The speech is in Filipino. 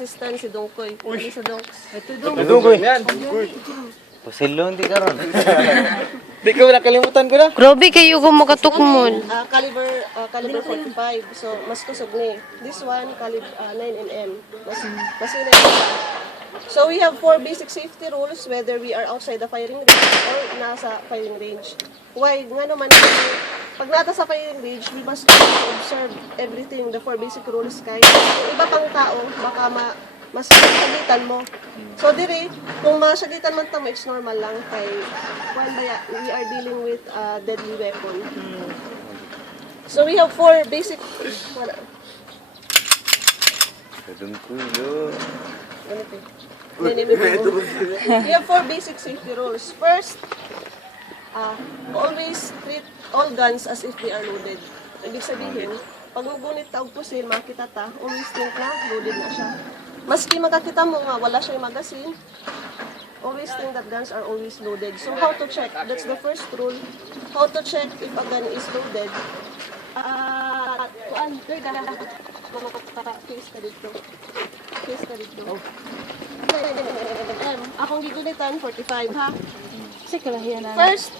assistant si Dongkoy. Ano sa Donks? Dunggoy. Pasilong di karon. Di ko nakalimutan ko na. Grabe kayo kung makatukmon. Caliber 45. So, mas kusog ni. This one, caliber 9mm. Mas yun na. So, we have 4 basic safety rules whether we are outside the firing range or nasa firing range. Why? Nga naman, pag nata sa firing range, we must observe everything, the 4 basic rules kay yung iba pang tao, baka masagitan mo. So, dire, kung masagitan man tamo, it's normal lang kay we are dealing with a deadly weapon. So, we have 4 basic... Dunggoy yo. We have 4 basic safety rules. First, always treat all guns as if they are loaded. Ibig sabihin, pag magunit ta og pusil, makita ta, always think na loaded na siya. Maski makakita mo nga wala siyang magazine, always think that guns are always loaded. So how to check? That's the first rule. How to check if a gun is loaded? Case ka dito. Akong gigulitan, 45 ha? Sige lang yan. First,